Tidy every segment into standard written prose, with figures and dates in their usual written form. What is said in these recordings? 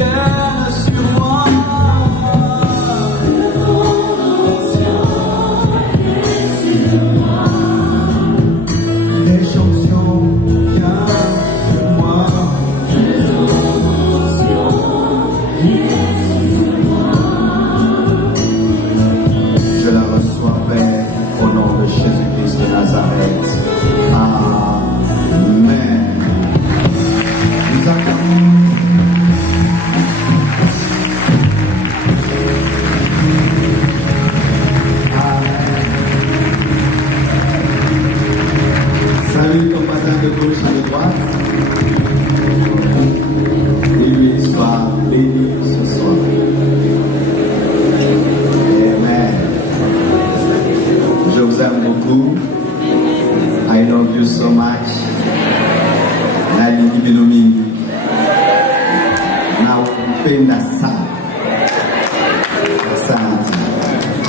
vienne sur moi.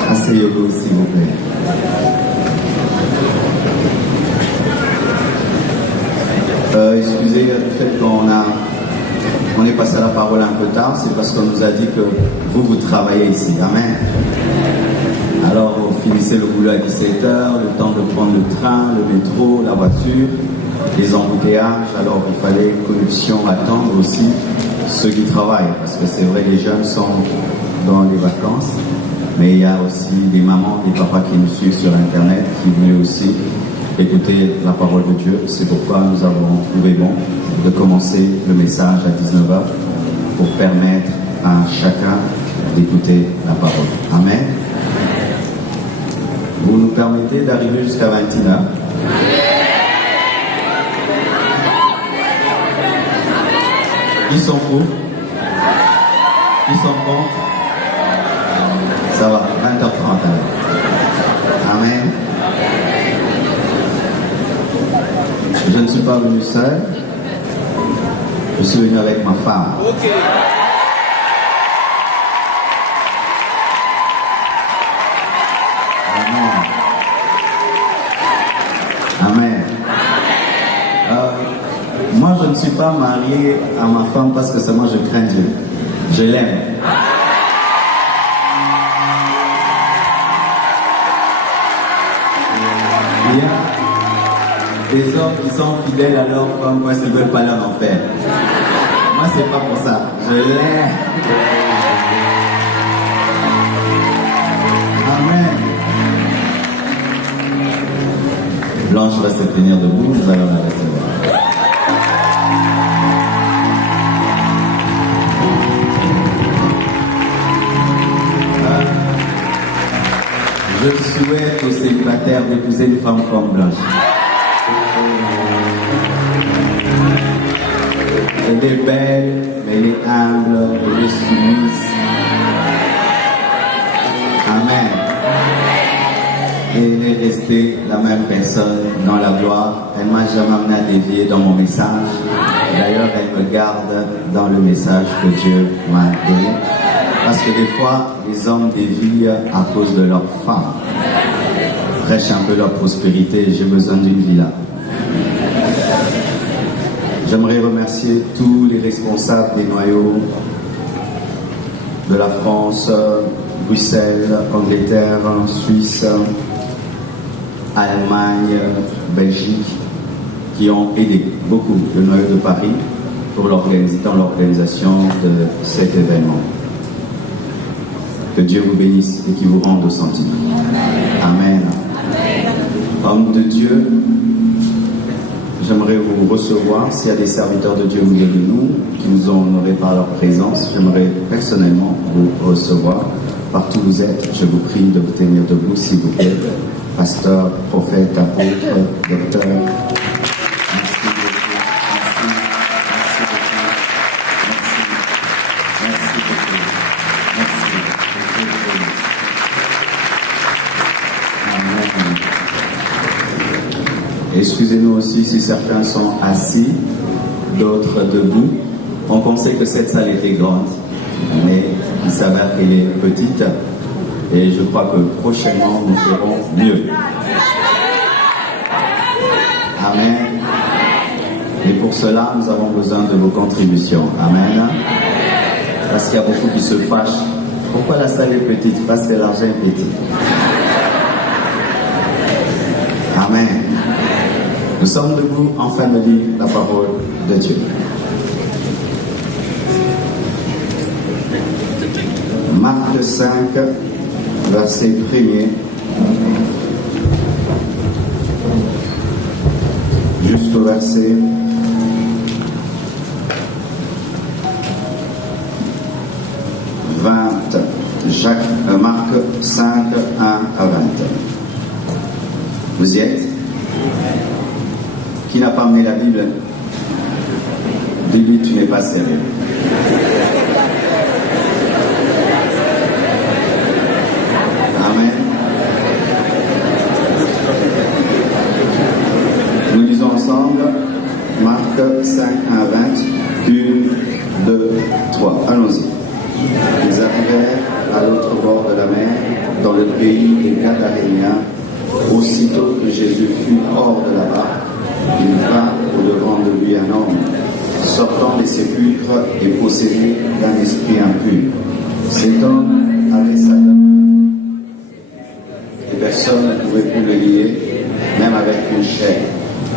Asseyez-vous s'il vous plaît. Excusez le fait qu'on est passé à la parole un peu tard, c'est parce qu'on nous a dit que vous travaillez ici. Amen. Alors vous finissez le boulot à 17h, le temps de prendre le train, le métro, la voiture, les embouteillages. Alors il fallait connexion attendre aussi ceux qui travaillent, parce que c'est vrai, les jeunes sont dans les vacances, mais il y a aussi des mamans, des papas qui nous suivent sur Internet, qui voulaient aussi écouter la parole de Dieu. C'est pourquoi nous avons trouvé bon de commencer le message à 19h pour permettre à chacun d'écouter la parole. Amen. Vous nous permettez d'arriver jusqu'à 21h. Ils sont pour? Ils sont contre? Ça va, 20h30. Amen. Je ne suis pas venu seul. Je suis venu avec ma femme. Okay. Amen. Moi, je ne suis pas marié à ma femme parce que seulement je crains Dieu. Je l'aime. Il y a des hommes qui sont fidèles à leur femme parce qu'ils ne veulent pas aller en enfer. Moi, c'est pas pour ça. Je l'aime. Amen. Blanche va se tenir debout, nous allons la recevoir. Je souhaite aux célibataires d'épouser une femme comme Blanche. Elle est belle, mais elle est humble, elle est soumise. Amen. Et elle est restée la même personne dans la gloire. Elle ne m'a jamais amené à dévier dans mon message. D'ailleurs, elle me garde dans le message que Dieu m'a donné. Parce que des fois, les hommes dévient à cause de leur femme. Prêchent un peu leur prospérité. J'ai besoin d'une villa. J'aimerais remercier tous les responsables des noyaux de la France, Bruxelles, Angleterre, Suisse, Allemagne, Belgique, qui ont aidé beaucoup le noyau de Paris dans l'organisation de cet événement. Que Dieu vous bénisse et qu'il vous rende au centime. Amen. Homme de Dieu, j'aimerais vous recevoir. S'il y a des serviteurs de Dieu au milieu de nous qui nous ont honorés par leur présence, j'aimerais personnellement vous recevoir. Partout où vous êtes, je vous prie de vous tenir debout, s'il vous plaît. Pasteur, prophète, apôtre, docteur. Excusez-nous aussi si certains sont assis, d'autres debout. On pensait que cette salle était grande, mais il s'avère qu'elle est petite. Et je crois que prochainement, nous ferons mieux. Amen. Et pour cela, nous avons besoin de vos contributions. Amen. Parce qu'il y a beaucoup qui se fâchent. Pourquoi la salle est petite? Parce que l'argent est petit. Amen. Nous sommes debout en train de lire la parole de Dieu. Marc 5, verset 1er jusqu'au verset 20. Marc 5, 1 à 20. Vous y êtes? Qui n'a pas amené la Bible? Dis-lui, tu n'es pas sérieux. Amen. Nous lisons ensemble Marc 5, 1 à 20. 1, 2, 3. Allons-y. Ils arrivèrent à l'autre bord de la mer, dans le pays des Gadaréniens. Aussitôt que Jésus fut hors de la barque, il vint au-devant de lui un homme, sortant des sépulcres et possédé d'un esprit impur. Cet homme avait sa dame. Et personne ne pouvait plus le lier, même avec une chaîne,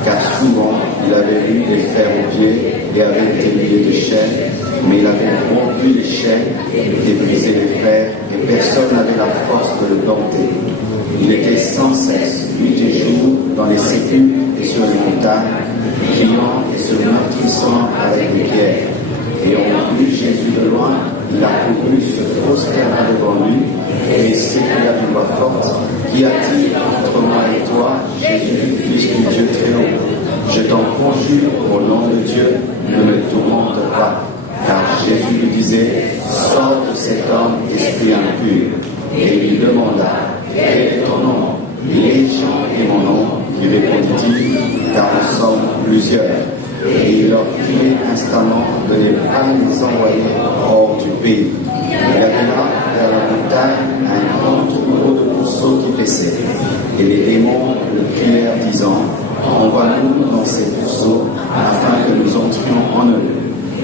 car souvent il avait eu des fers aux pieds et avait été lié de chaînes, mais il avait rompu les chaînes et brisé les fers, et personne n'avait la force de le dompter. Il était sans cesse, nuit et jour, dans les sépulcres et sur les montagnes, criant et se meurtrissant avec des pierres. Ayant vu Jésus de loin, il a couru, se prosterna devant lui, et s'écria d'une voix forte: Qu'y a-t-il entre moi et toi, Jésus, Fils du Dieu très haut? Je t'en conjure, au nom de Dieu, ne me tourmente pas. Car Jésus lui disait: Sors de cet homme, esprit impur. Et il lui demanda: Quel est ton nom? Légion est mon nom, lui répondit-il, car nous sommes plusieurs. Et il leur priait instamment de ne pas les envoyer hors du pays. Il y avait là, vers la montagne, un grand troupeau de pourceaux qui paissaient. Et les démons le prièrent, disant: Envoie-nous dans ces pourceaux, afin que nous entrions en eux.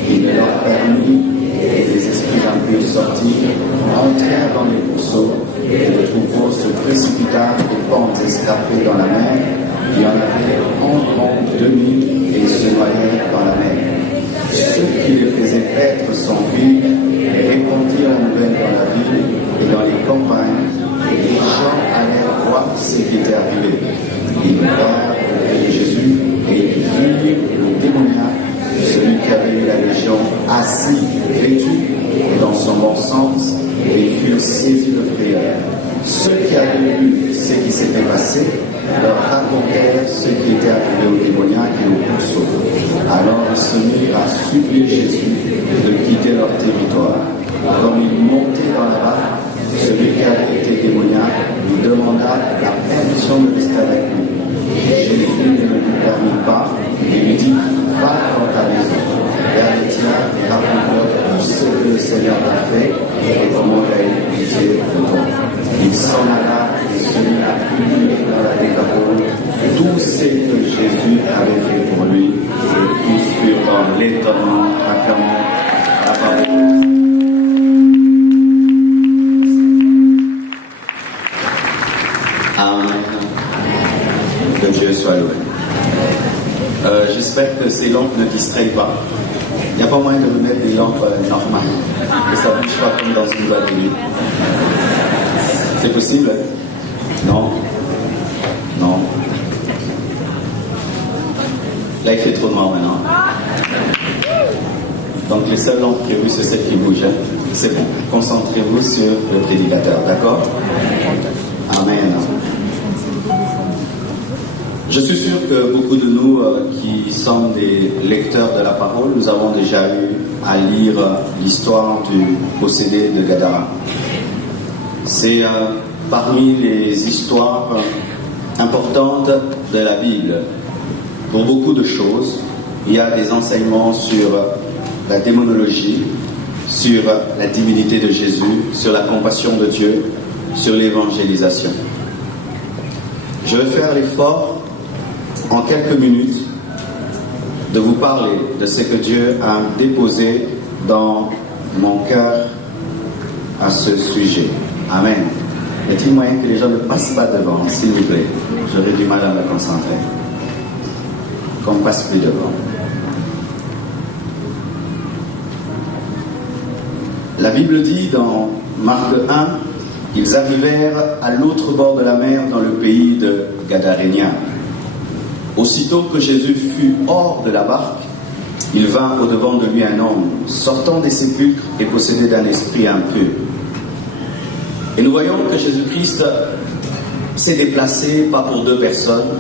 Il leur permit, et les esprits impurs sortirent, entrèrent dans les pourceaux, et le troupeau se précipita des pentes escarpées dans la mer. Il y en avait environ 2000 et ils se noyèrent dans la mer. Ceux qui les faisaient paître s'enfuirent et répandirent la nouvelle dans la ville et dans les campagnes, et les gens allèrent voir ce qui était arrivé. Ils vinrent auprès de Jésus et ils virent le démoniaque, celui qui avait eu la légion, assis, vêtu, dans son bon sens, et ils furent saisis de frayeur. Ceux qui avaient vu ce qui s'était passé leur racontèrent ce qui était arrivé au démoniaque et au pourceau. Alors ils se mirent à supplier Jésus de quitter leur territoire. Comme il montait dans la barque, celui qui avait été démoniaque lui demanda la permission de rester avec lui. Jésus ne lui permit pas et lui dit: Va dans ta maison, vers les tiens et raconte-leur tout ce que le Seigneur t'a fait et comment il a eu pitié de toi. Il s'en alla et se mit à publier dans la Décapole tout ce que Jésus avait fait pour lui, et tous furent dans l'étonnement, acclamant la parole. Amen. Que Dieu soit loué. J'espère que ces lampes ne distraient pas. Il n'y a pas moyen de nous mettre des lampes normales, que ça ne bouge pas comme dans une boîte de nuit. C'est possible? Non? Non? Là, il fait trop noir maintenant. Donc, les seules lampes prévues, c'est celles qui bougent. C'est bon. Concentrez-vous sur le prédicateur, d'accord? Amen. Je suis sûr que beaucoup de nous qui sommes des lecteurs de la parole, nous avons déjà eu à lire l'histoire du possédé de Gadara. C'est parmi les histoires importantes de la Bible. Pour beaucoup de choses, il y a des enseignements sur la démonologie, sur la divinité de Jésus, sur la compassion de Dieu, sur l'évangélisation. Je vais faire l'effort en quelques minutes de vous parler de ce que Dieu a déposé dans mon cœur à ce sujet. Amen. Y a-t-il moyen que les gens ne passent pas devant, s'il vous plaît? J'aurais du mal à me concentrer. Qu'on ne passe plus devant. La Bible dit dans Marc 1, ils arrivèrent à l'autre bord de la mer dans le pays de Gadarénia. Aussitôt que Jésus fut hors de la barque, il vint au-devant de lui un homme, sortant des sépulcres et possédé d'un esprit impur. Et nous voyons que Jésus-Christ s'est déplacé pas pour 2 personnes,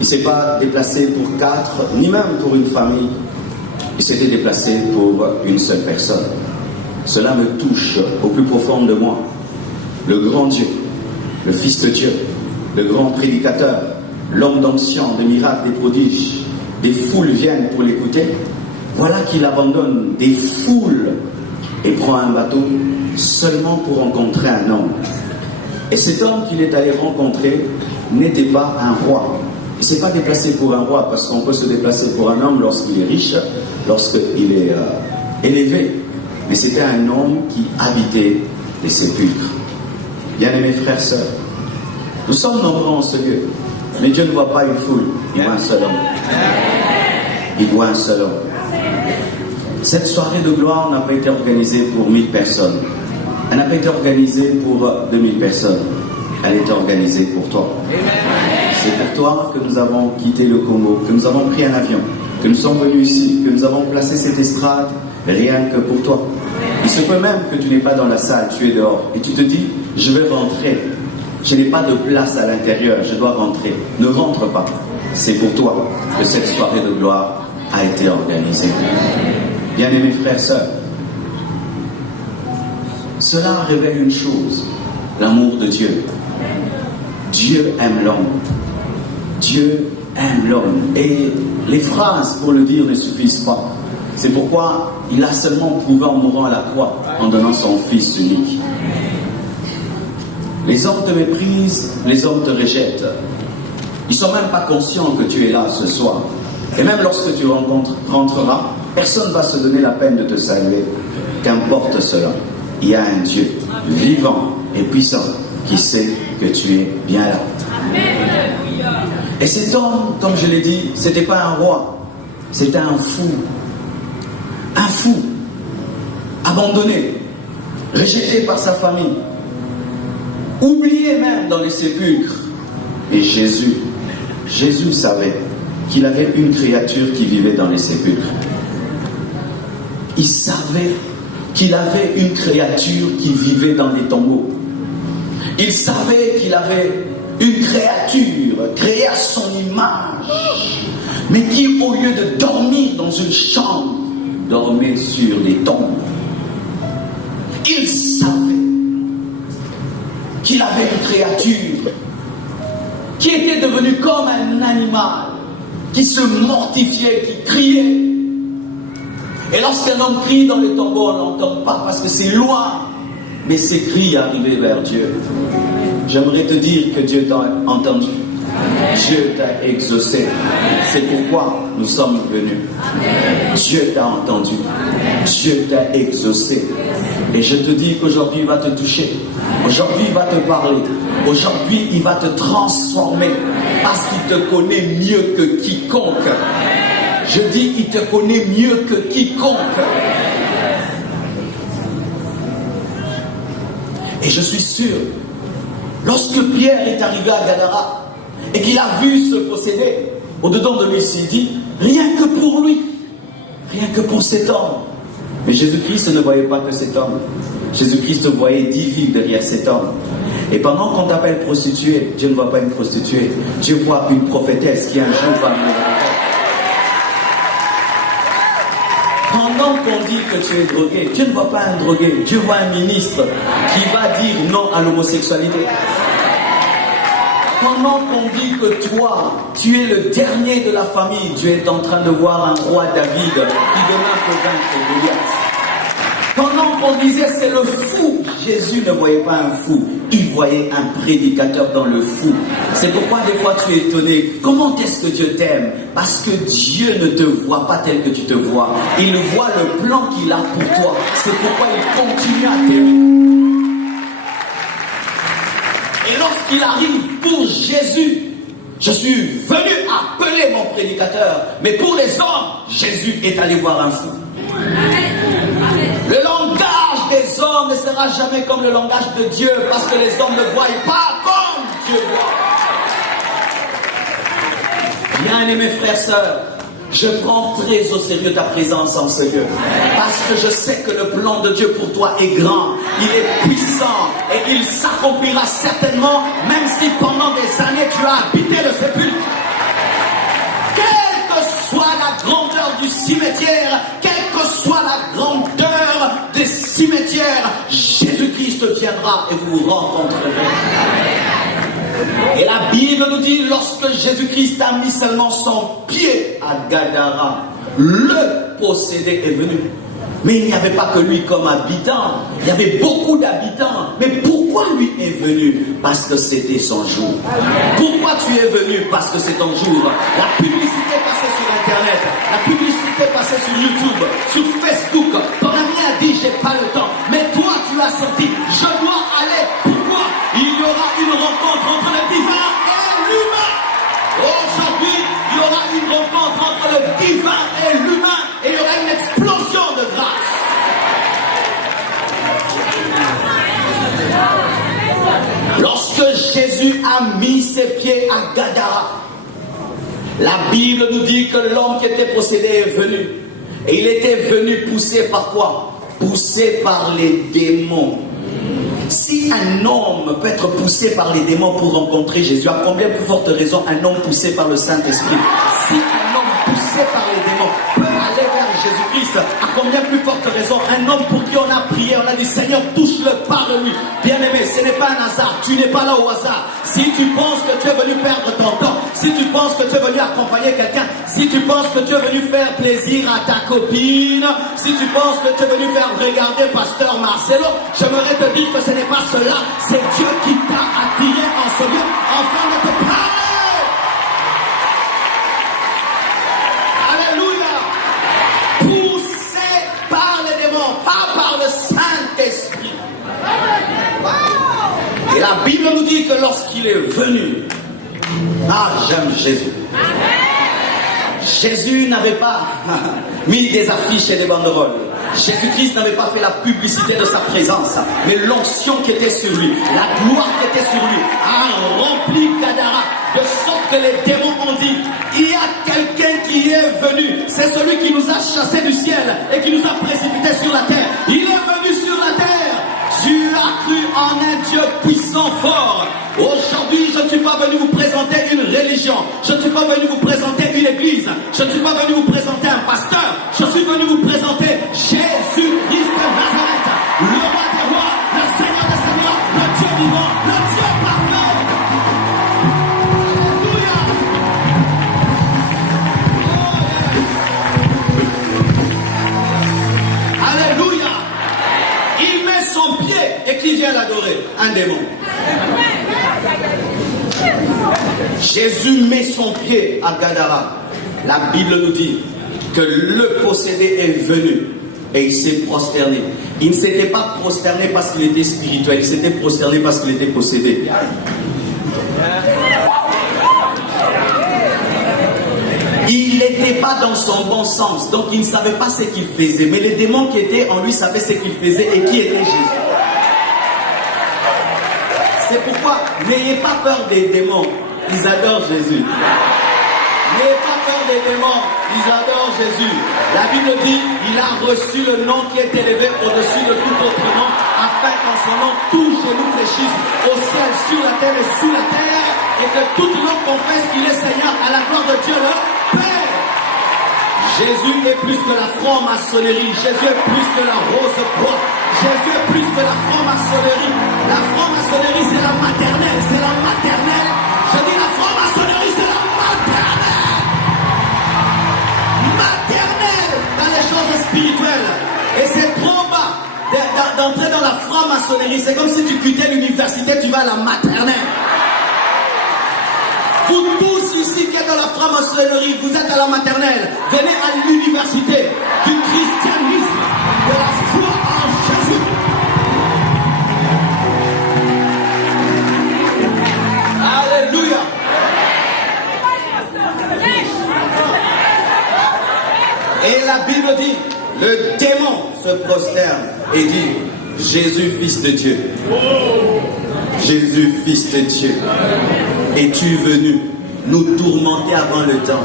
il ne s'est pas déplacé pour 4, ni même pour une famille, il s'était déplacé pour une seule personne. Cela me touche au plus profond de moi. Le grand Dieu, le Fils de Dieu, le grand prédicateur, l'homme d'onction, des miracles, des prodiges, des foules viennent pour l'écouter. Voilà qu'il abandonne des foules et prend un bateau seulement pour rencontrer un homme. Et cet homme qu'il est allé rencontrer n'était pas un roi. Il ne s'est pas déplacé pour un roi, parce qu'on peut se déplacer pour un homme lorsqu'il est riche, lorsqu'il est élevé. Mais c'était un homme qui habitait les sépulcres. Bien-aimés frères, sœurs, nous sommes nombreux en ce lieu, mais Dieu ne voit pas une foule, il voit un seul homme. Il voit un seul homme. Cette soirée de gloire n'a pas été organisée pour 1000 personnes. Elle n'a pas été organisée pour 2000 personnes. Elle a été organisée pour toi. C'est pour toi que nous avons quitté le Congo, que nous avons pris un avion, que nous sommes venus ici, que nous avons placé cette estrade, rien que pour toi. Il se peut même que tu n'es pas dans la salle, tu es dehors, et tu te dis, je vais rentrer. Je n'ai pas de place à l'intérieur, je dois rentrer. Ne rentre pas. C'est pour toi que cette soirée de gloire a été organisée. Bien-aimés frères et sœurs, cela révèle une chose, l'amour de Dieu. Dieu aime l'homme. Dieu aime l'homme. Et les phrases pour le dire ne suffisent pas. C'est pourquoi il a seulement prouvé en mourant à la croix, en donnant son Fils unique. Les hommes te méprisent, les hommes te rejettent. Ils ne sont même pas conscients que tu es là ce soir. Et même lorsque tu rentreras, personne ne va se donner la peine de te saluer. Qu'importe cela, il y a un Dieu vivant et puissant qui sait que tu es bien là. Et cet homme, comme je l'ai dit, ce n'était pas un roi, c'était un fou. Un fou, abandonné, rejeté par sa famille, oublié même dans les sépulcres. Et Jésus savait qu'il avait une créature qui vivait dans les sépulcres. Il savait qu'il avait une créature qui vivait dans les tombeaux. Il savait qu'il avait une créature créée à son image, mais qui, au lieu de dormir dans une chambre, dormait sur les tombes. Il savait qu'il avait une créature qui était devenue comme un animal, qui se mortifiait, qui criait. Et lorsqu'un homme crie dans les tombeaux, on n'entend pas parce que c'est loin, mais ses cris arrivaient vers Dieu. J'aimerais te dire que Dieu t'a entendu. Dieu t'a exaucé. C'est pourquoi nous sommes venus. Dieu t'a entendu. Dieu t'a exaucé. Et je te dis qu'aujourd'hui il va te toucher. Aujourd'hui il va te parler. Aujourd'hui il va te transformer. Parce qu'il te connaît mieux que quiconque. Je dis il te connaît mieux que quiconque. Et je suis sûr, lorsque Pierre est arrivé à Gadara, et qu'il a vu se posséder, au-dedans de lui, il s'est dit, rien que pour lui, rien que pour cet homme. Mais Jésus-Christ ne voyait pas que cet homme. Jésus-Christ voyait 10 vies derrière cet homme. Et pendant qu'on t'appelle prostituée, Dieu ne voit pas une prostituée. Dieu voit une prophétesse qui un jour va venir. Pendant qu'on dit que tu es drogué, Dieu ne voit pas un drogué. Dieu voit un ministre qui va dire non à l'homosexualité. Pendant qu'on dit que toi, tu es le dernier de la famille, Dieu est en train de voir un roi David qui demain peut vaincre Goliath. Pendant on disait c'est le fou. Jésus ne voyait pas un fou, il voyait un prédicateur dans le fou. C'est pourquoi des fois tu es étonné. Comment est-ce que Dieu t'aime? Parce que Dieu ne te voit pas tel que tu te vois. Il voit le plan qu'il a pour toi. C'est pourquoi il continue à t'aimer. Et lorsqu'il arrive pour Jésus, je suis venu appeler mon prédicateur. Mais pour les hommes, Jésus est allé voir un fou. Le langage des hommes ne sera jamais comme le langage de Dieu, parce que les hommes ne voient pas comme Dieu voit. Bien-aimés frères, sœurs, je prends très au sérieux ta présence en ce lieu, parce que je sais que le plan de Dieu pour toi est grand, il est puissant et il s'accomplira certainement, même si pendant des années tu as habité le sépulcre. Quelle que soit la grandeur du cimetière, quelle que soit la grandeur des cimetières, Jésus-Christ viendra et vous vous rencontrerez. Et la Bible nous dit, lorsque Jésus-Christ a mis seulement son pied à Gadara, le possédé est venu. Mais il n'y avait pas que lui comme habitant, il y avait beaucoup d'habitants. Mais pourquoi lui est venu? Parce que c'était son jour. Pourquoi tu es venu? Parce que c'est ton jour. La publicité passait sur Internet, la publicité passait sur YouTube, sur Facebook. Ton ami a dit, j'ai pas le temps. Mais toi, tu as senti, je dois aller. Pourquoi? Il y aura une rencontre entre le divin et l'humain. Aujourd'hui, il y aura une rencontre entre le divin et l'humain. Et il y aura une explosion de grâce. Lorsque Jésus a mis ses pieds à Gadara, la Bible nous dit que l'homme qui était possédé est venu. Et il était venu poussé par quoi? Poussé par les démons. Si un homme peut être poussé par les démons pour rencontrer Jésus, à combien plus forte raison un homme poussé par le Saint-Esprit? Si un homme poussé par les démons peut aller vers Jésus-Christ, à combien plus forte raison un homme pour qui on a prié, on a dit Seigneur, touche-le, parle-lui. Bien-aimé, ce n'est pas un hasard, tu n'es pas là au hasard. Si tu penses que tu es venu perdre ton temps, si tu penses que tu es venu accompagner quelqu'un, si tu penses que tu es venu faire plaisir à ta copine, si tu penses que tu es venu faire regarder Pasteur Marcelo, j'aimerais te dire que ce n'est pas cela, c'est Dieu qui t'a attiré en ce lieu afin de te parler. Alléluia. Poussé par les démons, pas par le Saint-Esprit. Et la Bible nous dit que lorsqu'il est venu, j'aime Jésus. Jésus n'avait pas mis des affiches et des banderoles. Jésus-Christ n'avait pas fait la publicité de sa présence, mais l'onction qui était sur lui, la gloire qui était sur lui, a rempli Gadara, de sorte que les démons ont dit, il y a quelqu'un qui est venu, c'est celui qui nous a chassés du ciel et qui nous a précipités sur la terre. Il est venu sur la terre. Tu as cru en un Dieu puissant, fort. Aujourd'hui, je ne suis pas venu vous présenter une religion. Je ne suis pas venu vous présenter une église. Je ne suis pas venu vous présenter un pasteur. Je suis venu vous présenter Jésus-Christ de Nazareth, le roi des rois, le Seigneur des seigneurs, le Dieu vivant, le Dieu parfait. Alléluia. Alléluia. Il met son pied et qui vient l'adorer? Un démon. Jésus met son pied à Gadara. La Bible nous dit que le possédé est venu et il s'est prosterné. Il ne s'était pas prosterné parce qu'il était spirituel, il s'était prosterné parce qu'il était possédé. Il n'était pas dans son bon sens, donc il ne savait pas ce qu'il faisait. Mais les démons qui étaient en lui savaient ce qu'il faisait et qui était Jésus. C'est pourquoi n'ayez pas peur des démons, ils adorent Jésus. N'ayez pas peur des démons, ils adorent Jésus. La Bible dit, il a reçu le nom qui est élevé au-dessus de tout autre nom, afin qu'en son nom tout genou fléchisse au ciel, sur la terre et sous la terre, et que toute langue confesse qu'il est Seigneur à la gloire de Dieu le Père. Jésus est plus que la franc-maçonnerie, Jésus est plus que la rose bois, Jésus est plus que la franc-maçonnerie. La franc-maçonnerie c'est la maternelle, c'est la maternelle. Je dis la franc-maçonnerie c'est la maternelle. Maternelle dans les choses spirituelles. Et c'est trop bas d'entrer dans la franc-maçonnerie. C'est comme si tu quittais l'université, tu vas à la maternelle. Vous tous ici qui êtes dans la franc-maçonnerie, vous êtes à la maternelle. Venez à l'université du christianisme, de la foi en Jésus. Alléluia. Et la Bible dit, le démon se prosterne et dit, Jésus, fils de Dieu. Jésus, fils de Dieu. Es-tu venu nous tourmenter avant le temps?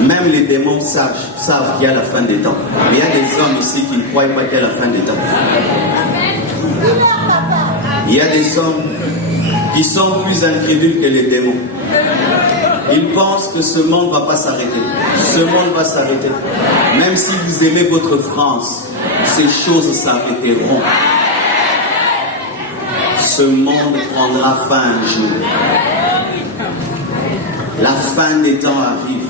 Même les démons savent qu'il y a la fin des temps. Mais il y a des hommes ici qui ne croient pas qu'il y a la fin des temps. Il y a des hommes qui sont plus incrédules que les démons. Ils pensent que ce monde ne va pas s'arrêter. Ce monde va s'arrêter. Même si vous aimez votre France, ces choses s'arrêteront. Ce monde prendra fin un jour. La fin des temps arrive.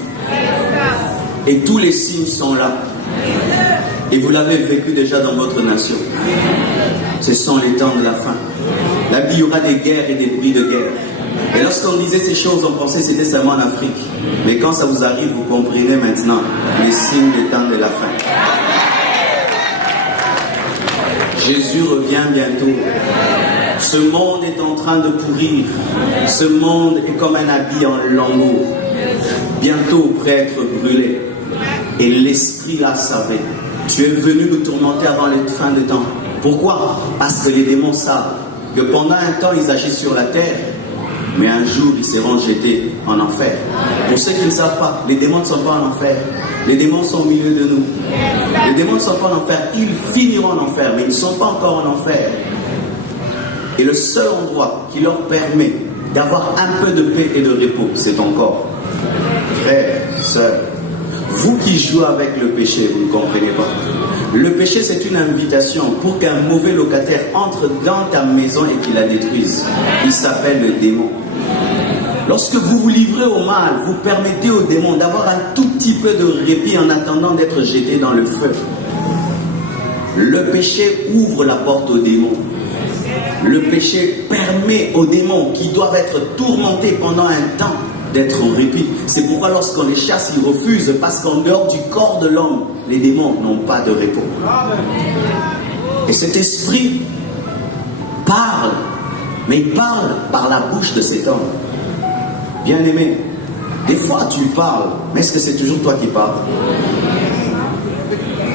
Et tous les signes sont là. Et vous l'avez vécu déjà dans votre nation. Ce sont les temps de la fin. Là, il y aura des guerres et des bruits de guerre. Et lorsqu'on disait ces choses, on pensait que c'était seulement en Afrique. Mais quand ça vous arrive, vous comprenez maintenant les signes des temps de la fin. Jésus revient bientôt. Ce monde est en train de pourrir. Ce monde est comme un habit en lambeaux. Bientôt prêt à être brûlé. Et l'esprit l'a savait. Tu es venu nous tourmenter avant la fin des temps. Pourquoi? Parce que les démons savent que pendant un temps, ils agissent sur la terre. Mais un jour, ils seront jetés en enfer. Pour ceux qui ne savent pas, les démons ne sont pas en enfer. Les démons sont au milieu de nous. Les démons ne sont pas en enfer. Ils finiront en enfer, mais ils ne sont pas encore en enfer. Et le seul endroit qui leur permet d'avoir un peu de paix et de repos, c'est ton corps. Frères, sœurs, vous qui jouez avec le péché, vous ne comprenez pas. Le péché, c'est une invitation pour qu'un mauvais locataire entre dans ta maison et qu'il la détruise. Il s'appelle le démon. Lorsque vous vous livrez au mal, vous permettez au démon d'avoir un tout petit peu de répit en attendant d'être jeté dans le feu. Le péché ouvre la porte aux démons. Le péché permet aux démons qui doivent être tourmentés pendant un temps d'être au répit. C'est pourquoi lorsqu'on les chasse, ils refusent, parce qu'en dehors du corps de l'homme, les démons n'ont pas de repos. Et cet esprit parle, mais il parle par la bouche de cet homme. Bien-aimé, des fois tu parles, mais est-ce que c'est toujours toi qui parles?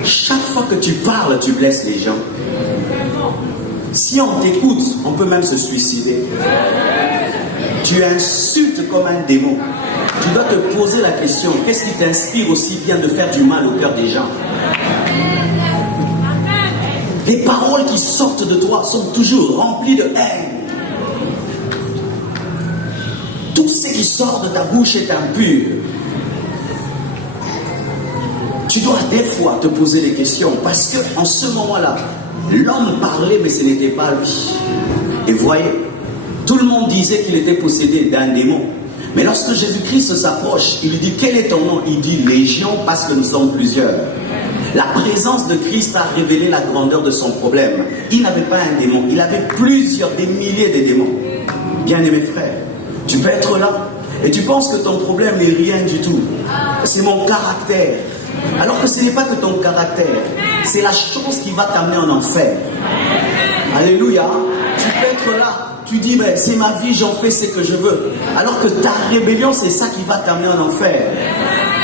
Chaque fois que tu parles, tu blesses les gens. Si on t'écoute, on peut même se suicider. Tu insultes comme un démon. Tu dois te poser la question, qu'est-ce qui t'inspire aussi bien de faire du mal au cœur des gens? Les paroles qui sortent de toi sont toujours remplies de haine. Tout ce qui sort de ta bouche est impur. Tu dois des fois te poser des questions, parce qu'en ce moment-là, l'homme parlait, mais ce n'était pas lui. Et voyez, tout le monde disait qu'il était possédé d'un démon. Mais lorsque Jésus-Christ s'approche, il lui dit, quel est ton nom? Il dit, Légion, parce que nous sommes plusieurs. La présence de Christ a révélé la grandeur de son problème. Il n'avait pas un démon, il avait des milliers de démons. Bien-aimés frères, tu peux être là et tu penses que ton problème n'est rien du tout. C'est mon caractère. Alors que ce n'est pas que ton caractère, c'est la chose qui va t'amener en enfer. Alléluia. Tu peux être là. Tu dis, mais c'est ma vie, j'en fais ce que je veux. Alors que ta rébellion, c'est ça qui va t'amener en enfer.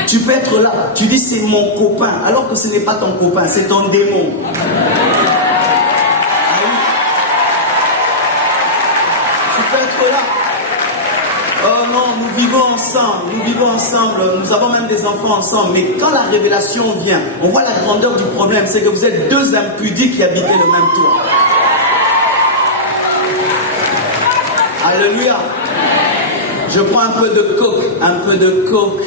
Tu peux être là, tu dis, c'est mon copain. Alors que ce n'est pas ton copain, c'est ton démon. Tu peux être là. Oh non, nous vivons ensemble, nous avons même des enfants ensemble. Mais quand la révélation vient, on voit la grandeur du problème. C'est que vous êtes deux impudiques qui habitez le même toit. Alléluia. Je prends un peu de coke,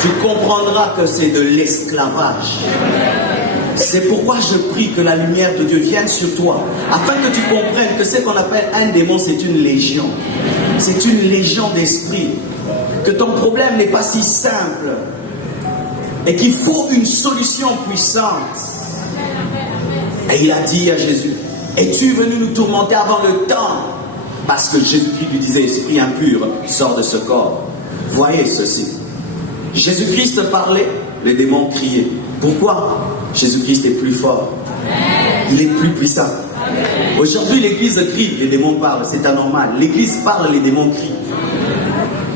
Tu comprendras que c'est de l'esclavage. C'est pourquoi je prie que la lumière de Dieu vienne sur toi, afin que tu comprennes que ce qu'on appelle un démon, c'est une légion. C'est une légion d'esprit. Que ton problème n'est pas si simple et qu'il faut une solution puissante. Et il a dit à Jésus, es-tu venu nous tourmenter avant le temps? Parce que Jésus-Christ lui disait, esprit impur, sors de ce corps. Voyez ceci. Jésus-Christ parlait, les démons criaient. Pourquoi? Jésus-Christ est plus fort. Il est plus puissant. Aujourd'hui, l'église crie, les démons parlent. C'est anormal. L'église parle, les démons crient.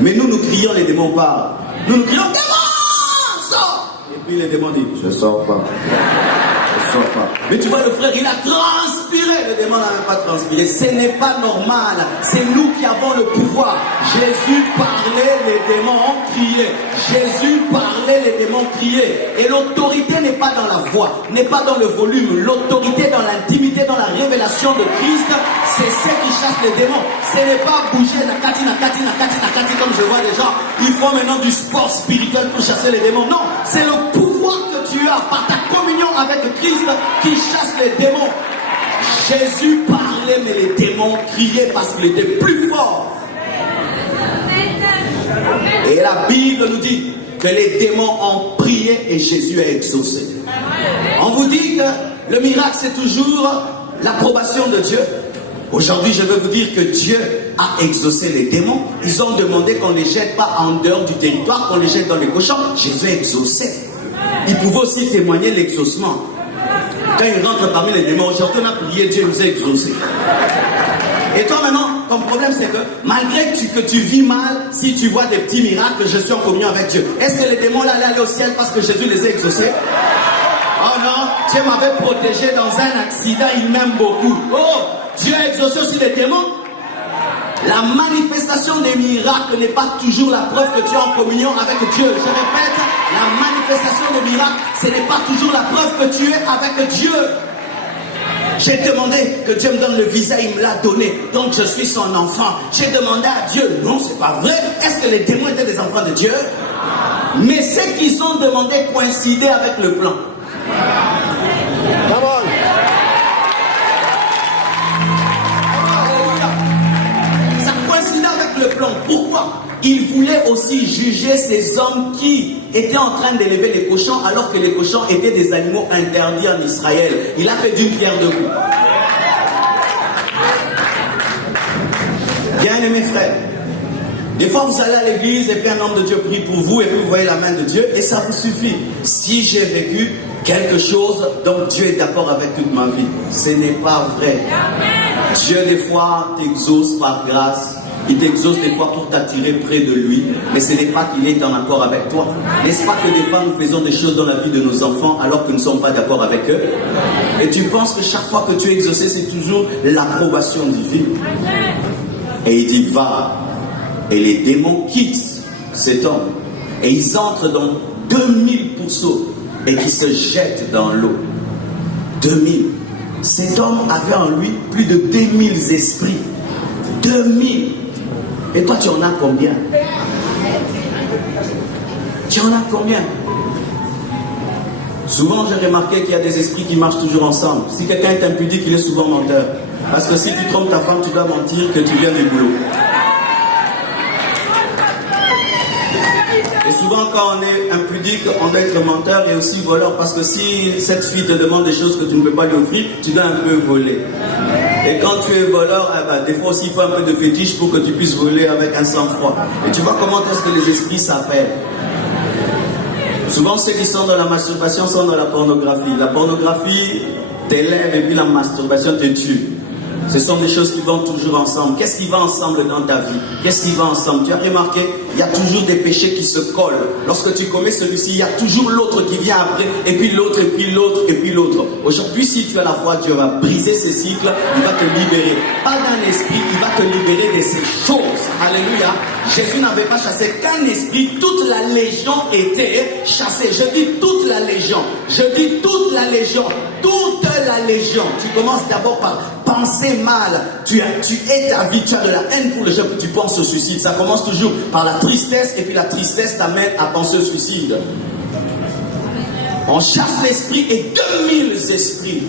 Mais nous crions, les démons parlent. Nous crions, démon, sors! Et puis les démons disent, je ne sors pas. Je ne sors pas. Mais tu vois, le frère, il a transpiré. Le démon n'a même pas transpiré. Ce n'est pas normal. C'est nous qui avons le pouvoir. Jésus parlait, les démons ont crié. Jésus parlait, les démons criaient. Et l'autorité n'est pas dans la voix, n'est pas dans le volume. L'autorité dans l'intimité, dans la révélation de Christ, c'est ce qui chasse les démons. Ce n'est pas bouger, nakati, comme je vois des gens. Ils font maintenant du sport spirituel pour chasser les démons. Non, c'est le pouvoir que tu as par ta communion avec Christ qui chasse les démons. Jésus parlait, mais les démons criaient parce qu'il était plus fort. Et la Bible nous dit que les démons ont prié et Jésus a exaucé. On vous dit que le miracle, c'est toujours l'approbation de Dieu. Aujourd'hui, je veux vous dire que Dieu a exaucé les démons. Ils ont demandé qu'on ne les jette pas en dehors du territoire, qu'on les jette dans les cochons. Jésus a exaucé. Il pouvait aussi témoigner l'exaucement. Quand il rentre parmi les démons, aujourd'hui on a prié, Dieu nous a exaucés. Et toi maintenant, ton problème c'est que malgré que tu vis mal, si tu vois des petits miracles, je suis en communion avec Dieu. Est-ce que les démons là allaient aller au ciel parce que Jésus les a exaucés? Oh non, Dieu m'avait protégé dans un accident, il m'aime beaucoup. Oh, Dieu a exaucé aussi les démons. La manifestation des miracles n'est pas toujours la preuve que tu es en communion avec Dieu. Je répète, la manifestation des miracles, ce n'est pas toujours la preuve que tu es avec Dieu. J'ai demandé que Dieu me donne le visa, il me l'a donné. Donc je suis son enfant. J'ai demandé à Dieu, non, c'est pas vrai. Est-ce que les démons étaient des enfants de Dieu? Mais ce qu'ils ont demandé coïncidait avec le plan. Ça coïncidait avec le plan. Pourquoi? Il voulait aussi juger ces hommes qui étaient en train d'élever les cochons alors que les cochons étaient des animaux interdits en Israël. Il a fait d'une pierre deux coups. Bien aimés frères, des fois vous allez à l'église et puis un homme de Dieu prie pour vous et puis vous voyez la main de Dieu et ça vous suffit. Si j'ai vécu quelque chose, donc Dieu est d'accord avec toute ma vie. Ce n'est pas vrai. Dieu des fois t'exauce par grâce. Il t'exauce des fois pour t'attirer près de lui, mais ce n'est pas qu'il est en accord avec toi. N'est-ce pas que des fois nous faisons des choses dans la vie de nos enfants alors que nous ne sommes pas d'accord avec eux? Et tu penses que chaque fois que tu es exaucé, c'est toujours l'approbation divine. Et il dit va. Et les démons quittent cet homme. Et ils entrent dans 2000 pourceaux et qui se jettent dans l'eau. 2000. Cet homme avait en lui plus de 2000 esprits. 2000. Et toi, tu en as combien? Tu en as combien? Souvent, j'ai remarqué qu'il y a des esprits qui marchent toujours ensemble. Si quelqu'un est impudique, il est souvent menteur. Parce que si tu trompes ta femme, tu dois mentir que tu viens du boulot. Et souvent, quand on est impudique, on doit être menteur et aussi voleur. Parce que si cette fille te demande des choses que tu ne peux pas lui offrir, tu dois un peu voler. Et quand tu es voleur, des fois aussi il faut un peu de fétiche pour que tu puisses voler avec un sang-froid. Et tu vois comment est-ce que les esprits s'appellent. Souvent ceux qui sont dans la masturbation sont dans la pornographie. La pornographie t'élève et puis la masturbation te tue. Ce sont des choses qui vont toujours ensemble. Qu'est-ce qui va ensemble dans ta vie? Qu'est-ce qui va ensemble? Tu as remarqué, il y a toujours des péchés qui se collent. Lorsque tu commets celui-ci, il y a toujours l'autre qui vient après, et puis l'autre, et puis l'autre, et puis l'autre. Aujourd'hui, si tu as la foi, Dieu va briser ces cycles, il va te libérer. Pas d'un esprit, il va te libérer de ces choses. Alléluia. Jésus n'avait pas chassé qu'un esprit, toute la légion était chassée. Je dis toute la légion. Je dis toute la légion. Toute la légion. Tu commences d'abord par penser mal. Tu es ta vie, tu as de la haine pour le jeu, tu penses au suicide. Ça commence toujours par la tristesse et puis la tristesse t'amène à penser au suicide. On chasse l'esprit et 2000 esprits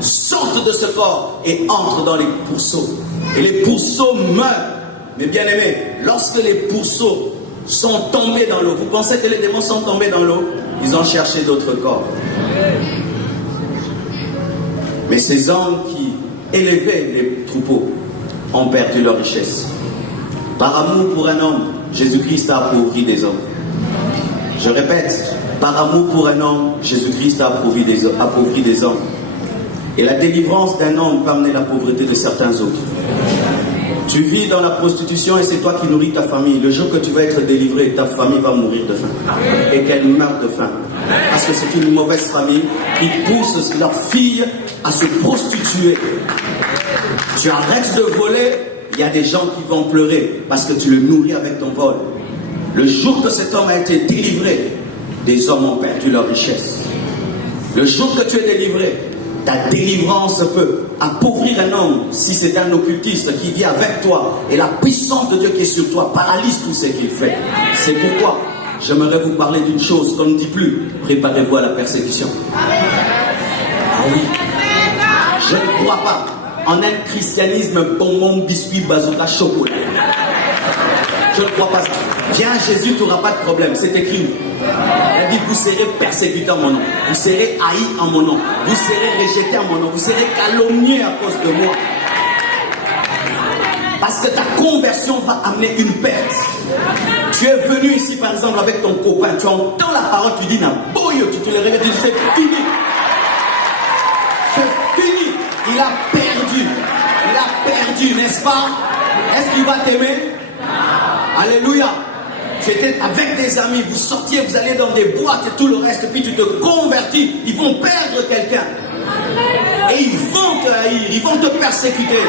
sortent de ce corps et entrent dans les pourceaux. Et les pourceaux meurent. Mais bien aimés, lorsque les pourceaux sont tombés dans l'eau, vous pensez que les démons sont tombés dans l'eau? Ils ont cherché d'autres corps. Mais ces hommes qui élevaient les troupeaux ont perdu leur richesse. Par amour pour un homme, Jésus-Christ a appauvri des hommes. Je répète, par amour pour un homme, Jésus-Christ a appauvri des hommes. Et la délivrance d'un homme peut amener la pauvreté de certains autres. Tu vis dans la prostitution et c'est toi qui nourris ta famille. Le jour que tu vas être délivré, ta famille va mourir de faim. Et qu'elle meure de faim. Parce que c'est une mauvaise famille qui pousse leurs filles à se prostituer. Tu arrêtes de voler, il y a des gens qui vont pleurer parce que tu le nourris avec ton vol. Le jour que cet homme a été délivré, des hommes ont perdu leur richesse. Le jour que tu es délivré, ta délivrance peut appauvrir un homme si c'est un occultiste qui vit avec toi et la puissance de Dieu qui est sur toi paralyse tout ce qu'il fait. C'est pourquoi j'aimerais vous parler d'une chose qu'on ne dit plus. Préparez-vous à la persécution. Ah oui. Je ne crois pas en un christianisme bonbon, biscuit, bazooka, chocolat. Je ne crois pas ça. Viens Jésus, tu n'auras pas de problème. C'est écrit. Il dit, vous serez persécutés en mon nom. Vous serez haïs en mon nom. Vous serez rejetés en mon nom. Vous serez calomniés à cause de moi. Parce que ta conversion va amener une perte. Tu es venu ici par exemple avec ton copain. Tu entends la parole, tu dis, tu le regardes, tu dis, c'est fini. C'est fini. Il a perdu. Il a perdu, n'est-ce pas? Est-ce qu'il va t'aimer? Alléluia. Tu étais avec des amis, vous sortiez, vous allez dans des boîtes et tout le reste, puis tu te convertis, ils vont perdre quelqu'un. Et ils vont te haïr, ils vont te persécuter.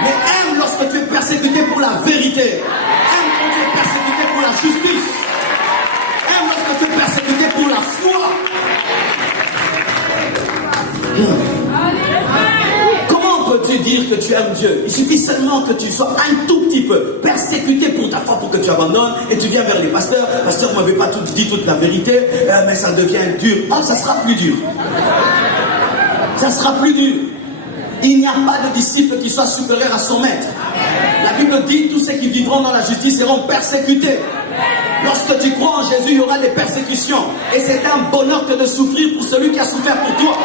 Mais aime lorsque tu es persécuté pour la vérité. Aime quand tu es persécuté pour la justice. Aime lorsque tu es persécuté pour la foi. Peux-tu dire que tu aimes Dieu? Il suffit seulement que tu sois un tout petit peu persécuté pour ta foi, pour que tu abandonnes et tu viens vers les pasteurs. Pasteur, vous ne m'avez pas dit toute la vérité, mais ça devient dur. Ah, ça sera plus dur. Ça sera plus dur. Il n'y a pas de disciple qui soit supérieur à son maître. La Bible dit tous ceux qui vivront dans la justice seront persécutés. Lorsque tu crois en Jésus, il y aura des persécutions. Et c'est un bonheur que de souffrir pour celui qui a souffert pour toi.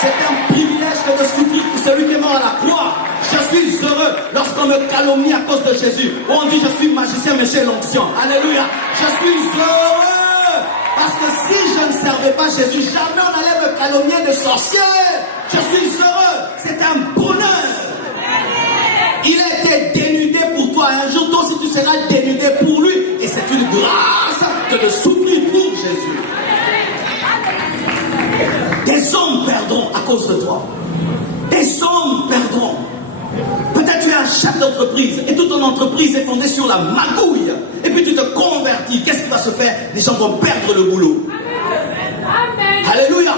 C'est un privilège que de souffrir pour celui qui est mort à la croix. Je suis heureux lorsqu'on me calomnie à cause de Jésus. On dit je suis magicien mais j'ai l'onction. Alléluia. Je suis heureux. Parce que si je ne servais pas Jésus, jamais on allait me calomnier de sorcier. Je suis heureux. C'est un bonheur. Il a été dénudé pour toi. Un jour, toi aussi, tu seras dénudé pour lui. Et c'est une grâce que de souffrir pour Jésus. Des hommes perdront à cause de toi. Des hommes perdront. Peut-être tu es un chef d'entreprise et toute ton entreprise est fondée sur la magouille. Et puis tu te convertis. Qu'est-ce qui va se faire? Les gens vont perdre le boulot. Amen. Alléluia.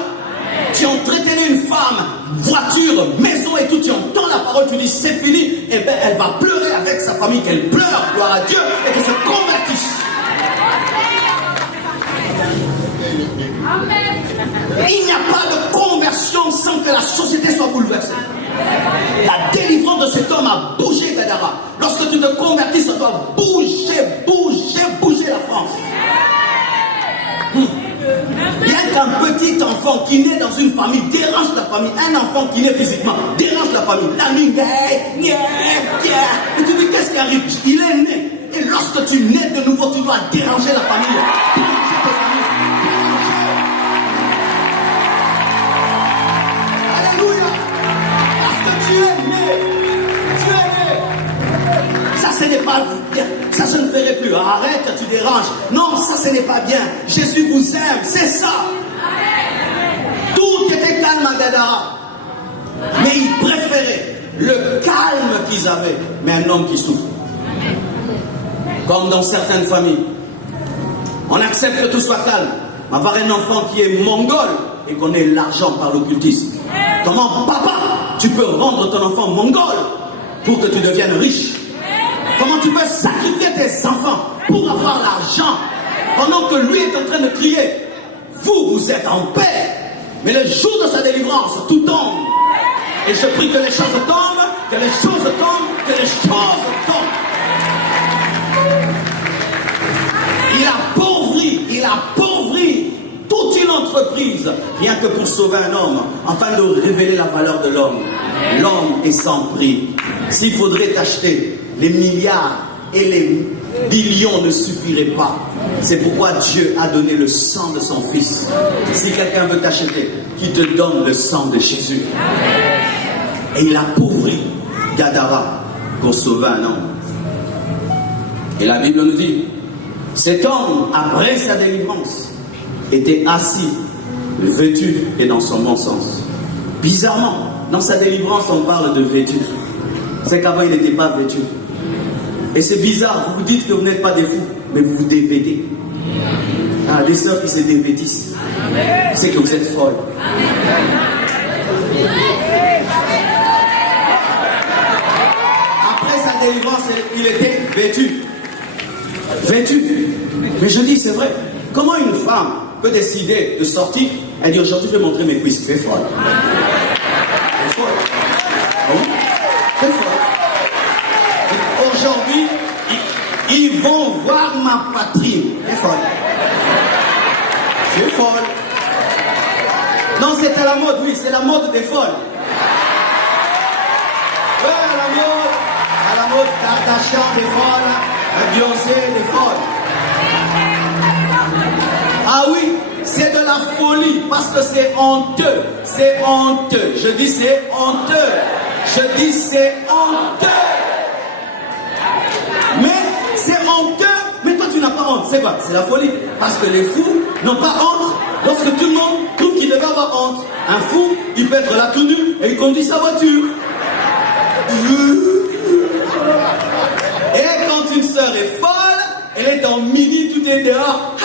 Tu as entretenu une femme, voiture, maison et tout. Tu entends la parole, tu dis c'est fini. Et bien elle va pleurer avec sa famille, qu'elle pleure, gloire à Dieu, et qu'elle se convertisse. Il n'y a pas de conversion sans que la société soit bouleversée. La délivrance de cet homme a bougé Gadara. Lorsque tu te convertis, ça doit bouger la France. Bien qu'un petit enfant qui naît dans une famille dérange la famille, un enfant qui naît physiquement dérange la famille. La nuit, et tu dis qu'est-ce qui arrive? Il est né. Et lorsque tu nais de nouveau, tu dois déranger la famille. Déranger tes amis. Alléluia. Parce que tu es né. Tu es né. Ça, ce n'est pas bien. Ça, je ne ferai plus. Arrête, tu déranges. Non, ça, ce n'est pas bien. Jésus vous aime. C'est ça. Tout était calme à Gadara. Mais ils préféraient le calme qu'ils avaient, mais un homme qui souffre. Comme dans certaines familles. On accepte que tout soit calme. Avoir un enfant qui est mongol et qu'on ait l'argent par l'occultisme. Comment, papa, tu peux rendre ton enfant mongol pour que tu deviennes riche? Comment tu peux sacrifier tes enfants pour avoir l'argent pendant que lui est en train de crier? Vous êtes en paix. Mais le jour de sa délivrance, tout tombe. Et je prie que les choses tombent, que les choses tombent, que les choses tombent. Il a appauvri toute une entreprise, rien que pour sauver un homme, afin de révéler la valeur de l'homme. L'homme est sans prix. S'il faudrait t'acheter, les milliards et les billions ne suffiraient pas. C'est pourquoi Dieu a donné le sang de son Fils. Si quelqu'un veut t'acheter, qu'il te donne le sang de Jésus. Et il appauvrit Gadara pour sauver un homme. Et la Bible nous dit, cet homme, après sa délivrance, était assis, vêtu et dans son bon sens. Bizarrement, dans sa délivrance, on parle de vêtu. C'est qu'avant, il n'était pas vêtu. Et c'est bizarre, vous vous dites que vous n'êtes pas des fous, mais vous vous dévêtez. Ah, des sœurs qui se dévêtissent, c'est que vous êtes folles. Après sa délivrance, il était vêtu. Vêtu. Mais je dis, c'est vrai. Comment une femme peut décider de sortir? Elle dit, aujourd'hui, je vais montrer mes cuisses. Tu es folle. Tu es folle. Ah oui? Tu es folle. Aujourd'hui, ils vont voir ma poitrine. Tu es folle. Tu es folle. Non, c'est à la mode, oui, c'est la mode des folles. Ouais, à la mode, Kardashian des folles. Beyoncé des folles. Ah oui, c'est de la folie parce que c'est honteux. C'est honteux. Je dis c'est honteux. Je dis c'est honteux. Mais c'est honteux. Mais toi tu n'as pas honte. C'est quoi? C'est la folie. Parce que les fous n'ont pas honte lorsque tout le monde trouve qu'il devait avoir honte. Un fou, il peut être là tout nu et il conduit sa voiture. Et quand une sœur est folle, elle est en mini, tout est dehors. Je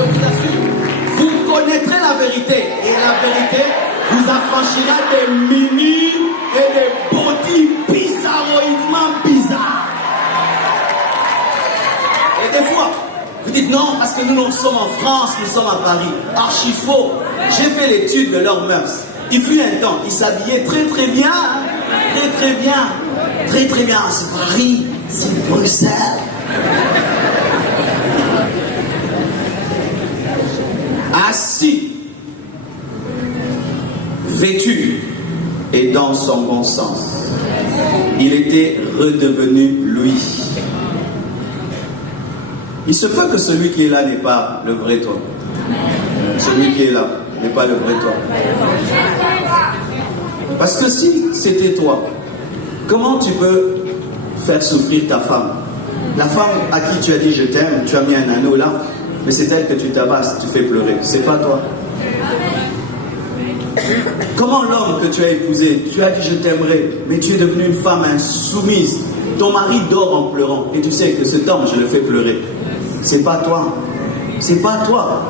vous assure, vous connaîtrez la vérité. Et la vérité vous affranchira des mini et des body bizarroïdement bizarres. Et des fois, vous dites non, parce que nous sommes en France, nous sommes à Paris. Archi faux. J'ai fait l'étude de leurs mœurs. Il fut un temps, ils s'habillaient très très bien. Très très bien. Très très bien. C'est Paris, c'est Bruxelles. Assis, vêtu et dans son bon sens. Il était redevenu lui. Il se peut que celui qui est là n'est pas le vrai toi. Celui qui est là n'est pas le vrai toi. Parce que si c'était toi, comment tu peux faire souffrir ta femme? La femme à qui tu as dit je t'aime, tu as mis un anneau là, mais c'est elle que tu tabasses, tu fais pleurer. C'est pas toi. Comment l'homme que tu as épousé, tu as dit je t'aimerai, mais tu es devenue une femme insoumise. Ton mari dort en pleurant et tu sais que cet homme, je le fais pleurer. C'est pas toi. C'est pas toi.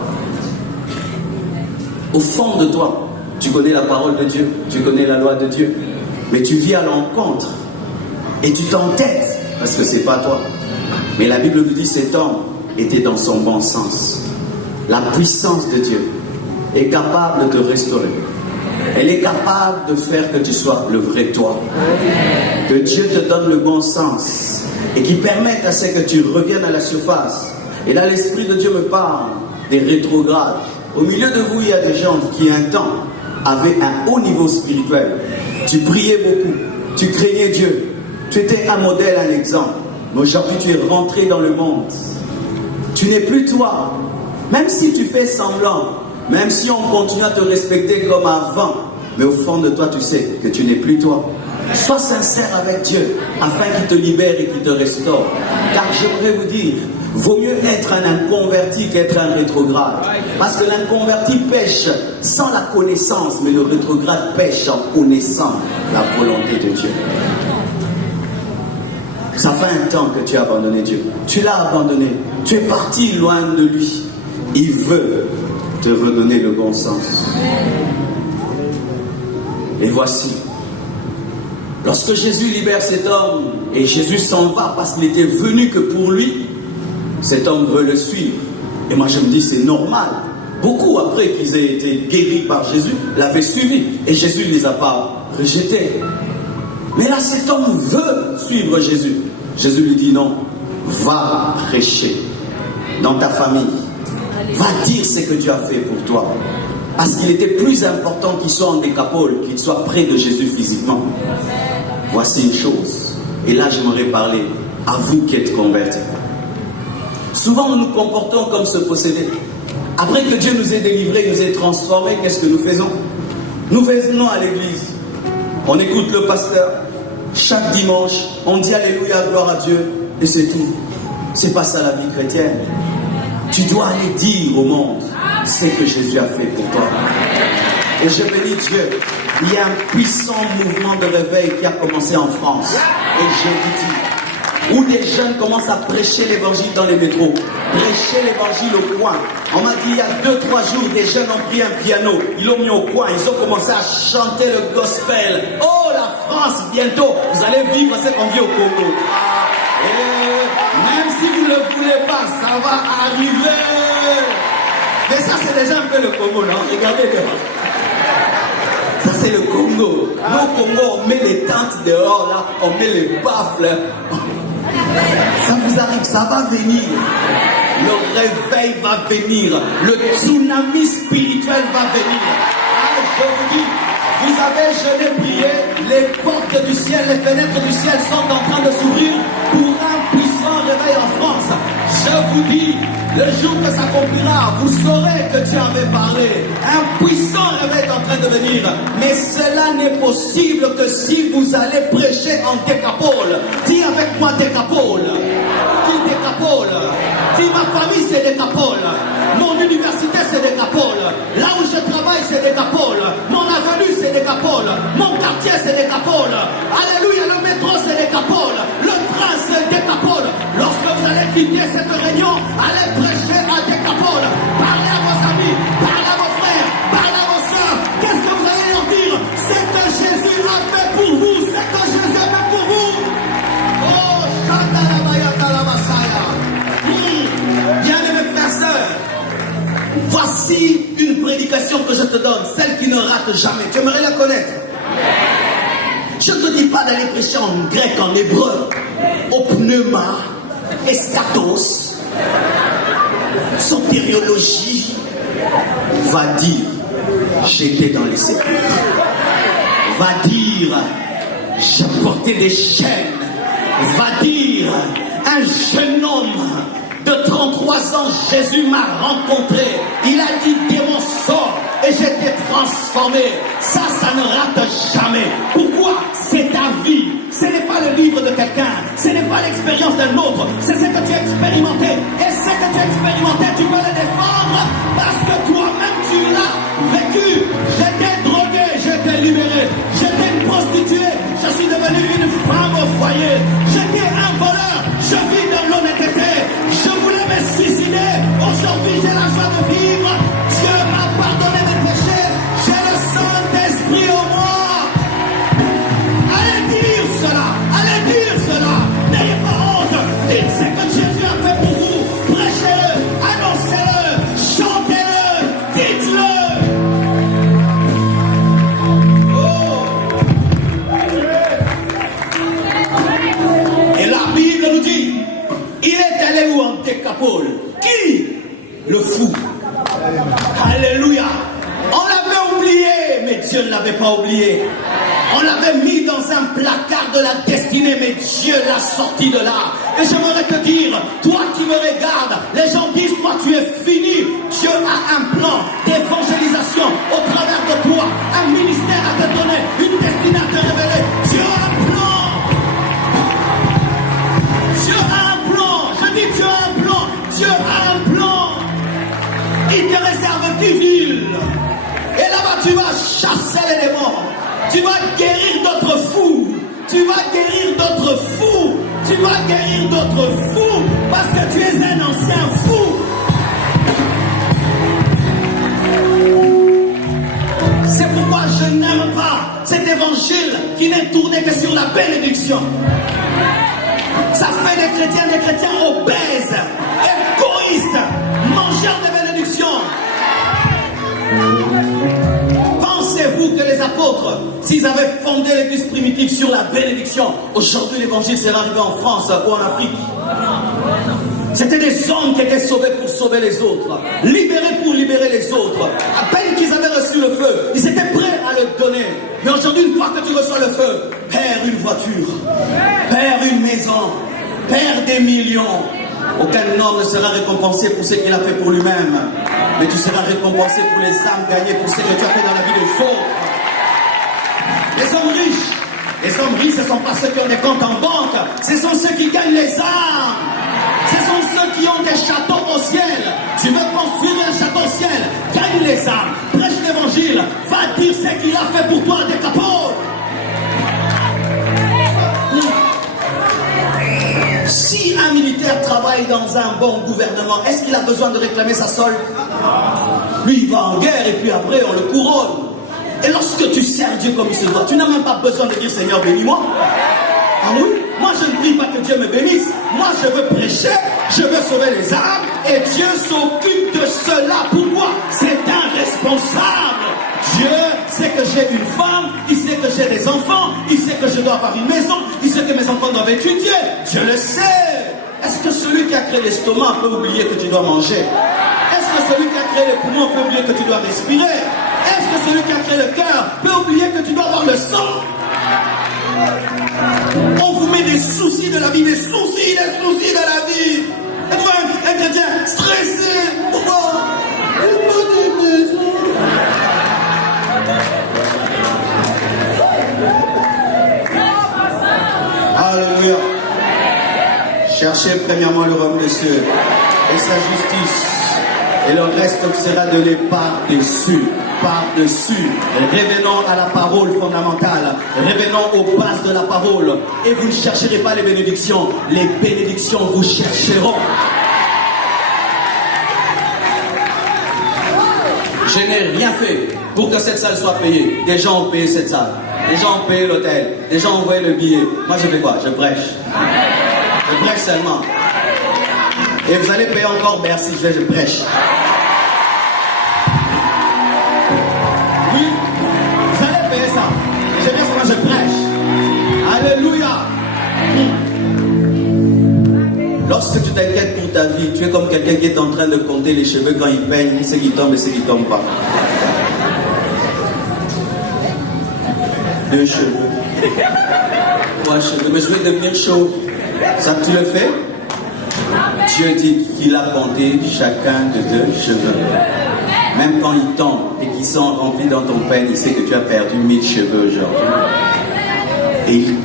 Au fond de toi, tu connais la parole de Dieu, tu connais la loi de Dieu, mais tu vis à l'encontre et tu t'entêtes parce que c'est pas toi. Mais la Bible nous dit cet homme était dans son bon sens. La puissance de Dieu est capable de te restaurer. Elle est capable de faire que tu sois le vrai toi. Que Dieu te donne le bon sens et qui permette à ce que tu reviennes à la surface. Et là, l'Esprit de Dieu me parle des rétrogrades. Au milieu de vous, il y a des gens qui, un temps, avaient un haut niveau spirituel. Tu priais beaucoup, tu craignais Dieu, tu étais un modèle, un exemple. Mais aujourd'hui, tu es rentré dans le monde. Tu n'es plus toi. Même si tu fais semblant, même si on continue à te respecter comme avant, mais au fond de toi, tu sais que tu n'es plus toi. Sois sincère avec Dieu, afin qu'il te libère et qu'il te restaure. Car j'aimerais vous dire, vaut mieux être un inconverti qu'être un rétrograde. Parce que l'inconverti pêche sans la connaissance, mais le rétrograde pêche en connaissant la volonté de Dieu. Ça fait un temps que tu as abandonné Dieu. Tu l'as abandonné. Tu es parti loin de lui. Il veut te redonner le bon sens. Et voici, lorsque Jésus libère cet homme, et Jésus s'en va parce qu'il était venu que pour lui, cet homme veut le suivre. Et moi je me dis c'est normal. Beaucoup après qu'ils aient été guéris par Jésus, l'avaient suivi. Et Jésus ne les a pas rejetés. Mais là, cet homme veut suivre Jésus. Jésus lui dit non, va prêcher dans ta famille. Va dire ce que Dieu a fait pour toi. Parce qu'il était plus important qu'il soit en Décapole, qu'il soit près de Jésus physiquement. Voici une chose. Et là, j'aimerais parler à vous qui êtes convertis. Souvent, nous nous comportons comme ce possédé. Après que Dieu nous ait délivrés, nous ait transformés, qu'est-ce que nous faisons? Nous venons à l'église. On écoute le pasteur. Chaque dimanche, on dit Alléluia, gloire à Dieu. Et c'est tout. C'est pas ça la vie chrétienne. Tu dois aller dire au monde ce que Jésus a fait pour toi. Et je bénis Dieu. Il y a un puissant mouvement de réveil qui a commencé en France. Et je vous dis, où des jeunes commencent à prêcher l'évangile dans les métros. Prêcher l'évangile au coin. On m'a dit il y a 2-3 jours, des jeunes ont pris un piano. Ils l'ont mis au coin. Ils ont commencé à chanter le gospel. Oh la France, bientôt, vous allez vivre ce qu'on vit au Congo. Et même si vous ne le voulez pas, ça va arriver. Mais ça, c'est déjà un peu le Congo, non? Regardez dehors. Ça, c'est le Congo. Nous, au Congo, on met les tentes dehors, là. On met les baffles. Ça vous arrive, ça va venir. Le réveil va venir. Le tsunami spirituel va venir. Ah, je vous dis, vous avez jeûné, prié, les portes du ciel, les fenêtres du ciel sont en train de s'ouvrir pour un puissant réveil en France. Je vous dis, le jour que ça s'accomplira, vous saurez que Dieu avait parlé. Un puissant réveil est en train de venir. Mais cela n'est possible que si vous allez prêcher en Décapole. Dis avec moi Décapole. Dis Décapole. Dis ma famille c'est Décapole. Mon université c'est Décapole. Là où je travaille c'est Décapole. Mon avenue c'est Décapole. Mon quartier c'est Décapole. Alléluia, le métro c'est Décapole. Le train c'est Décapole. Lorsque vous allez quitter cette réunion, allez prêcher à Décapole. Parlez à vos amis, parlez à vos frères, parlez à vos soeurs. Qu'est-ce que vous allez leur dire? C'est que Jésus a fait pour vous. C'est que Jésus a fait pour vous. Oh, bien-aimés frères et sœurs, voici une prédication que je te donne, celle qui ne rate jamais. Tu aimerais la connaître? Je ne te dis pas d'aller prêcher en grec, en hébreu, au pneuma, eschatos, sotériologie. Va dire, j'étais dans les sépulcres. Va dire, j'ai porté des chaînes. Va dire, un jeune homme de 33 ans, Jésus m'a rencontré. Il a dit, démon sort, et j'étais transformé. Ça ne rate jamais. Pourquoi? C'est ta vie. Ce n'est pas le livre de quelqu'un. Ce n'est pas l'expérience d'un autre. C'est ce que tu as expérimenté. Et ce que tu as expérimenté, tu peux le défendre parce que toi-même tu l'as vécu. J'étais drogué, j'étais libéré. J'étais une prostituée. Je suis devenu une femme au foyer. J'étais un voleur. Je vis dans l'honnêteté. Je voulais me suicider. Aujourd'hui, j'ai la joie de vivre. Dieu m'a pardonné mes péchés. J'ai le Saint-Esprit en moi. Allez dire cela. Allez dire cela. N'ayez pas honte. Dites ce que Jésus a fait pour vous. Prêchez-le. Annoncez-le. Chantez-le. Dites-le. Et la Bible nous dit, il est allé où en Décapole? Qui? Le fou. Alléluia. On l'avait oublié, mais Dieu ne l'avait pas oublié. On l'avait mis dans un placard de la destinée, mais Dieu l'a sorti de là. Et j'aimerais te dire, toi qui me regardes, les gens disent, toi tu es fini. Dieu a un plan d'évangélisation au travers de toi. Un ministère à te donner, une destinée à te révéler. Dieu a un plan. Dieu a un plan. Je dis Dieu a un plan. Dieu a un plan. Il te réserve 10 villes. Et là-bas tu vas chasser les démons. Tu vas guérir d'autres fous. Tu vas guérir d'autres fous. Tu vas guérir d'autres fous. Parce que tu es un ancien fou. C'est pourquoi je n'aime pas cet évangile qui n'est tourné que sur la bénédiction. Ça fait des chrétiens obèses, égoïstes, mangeurs de bénédiction. Pensez-vous que les apôtres, s'ils avaient fondé l'église primitive sur la bénédiction, aujourd'hui l'évangile serait arrivé en France ou en Afrique. C'était des hommes qui étaient sauvés pour sauver les autres, libérés pour libérer les autres. À peine qu'ils avaient reçu le feu, ils étaient prêts à le donner. Mais aujourd'hui, une fois que tu reçois le feu, perds une voiture, perds une maison, perds des millions. Aucun homme ne sera récompensé pour ce qu'il a fait pour lui-même, mais tu seras récompensé pour les âmes gagnées, pour ce que tu as fait dans la vie des autres. Les hommes riches, ce ne sont pas ceux qui ont des comptes en banque, ce sont ceux qui gagnent les âmes. Ce sont ceux qui ont des châteaux au ciel. Tu veux construire un château au ciel, gagne les âmes, prêche l'évangile, va dire ce qu'il a fait pour toi des capots. Si un militaire travaille dans un bon gouvernement, est-ce qu'il a besoin de réclamer sa solde? Lui, il va en guerre et puis après, on le couronne. Et lorsque tu sers Dieu comme il se doit, tu n'as même pas besoin de dire Seigneur, bénis-moi. Ah oui? Moi, je ne prie pas que Dieu me bénisse. Moi, je veux prêcher, je veux sauver les âmes et Dieu s'occupe de cela. Pourquoi? C'est un responsable. Dieu sait que j'ai une femme, il sait que j'ai des enfants, il sait que je dois avoir une maison, il sait que mes enfants doivent étudier. Dieu le sait. Est-ce que celui qui a créé l'estomac peut oublier que tu dois manger? Est-ce que celui qui a créé les poumons peut oublier que tu dois respirer? Est-ce que celui qui a créé le cœur peut oublier que tu dois avoir le sang? On vous met des soucis de la vie, des soucis de la vie. Et toi, un chrétien stressé. Pourquoi? Alléluia. Cherchez premièrement le royaume des cieux et sa justice, et le reste sera donné par-dessus. Par-dessus, revenons à la parole fondamentale, revenons aux bases de la parole, et vous ne chercherez pas les bénédictions vous chercheront. Je n'ai rien fait pour que cette salle soit payée. Des gens ont payé cette salle, des gens ont payé l'hôtel, des gens ont envoyé le billet. Moi je fais quoi? Je prêche. Je prêche seulement. Et vous allez payer encore Bercy, je prêche. C'est bien ce que je prêche. Alléluia. Lorsque tu t'inquiètes pour ta vie, tu es comme quelqu'un qui est en train de compter les cheveux quand il peigne, ce qui tombe et ce qui ne tombe pas. 2 cheveux. 3 cheveux. Mais je vais devenir chaud. Ça, tu le fais? Dieu dit qu'il a compté chacun de 2 cheveux. Même quand ils tombent et qu'ils sont remplis dans ton peigne, il sait que tu as perdu 1000 cheveux aujourd'hui. Et il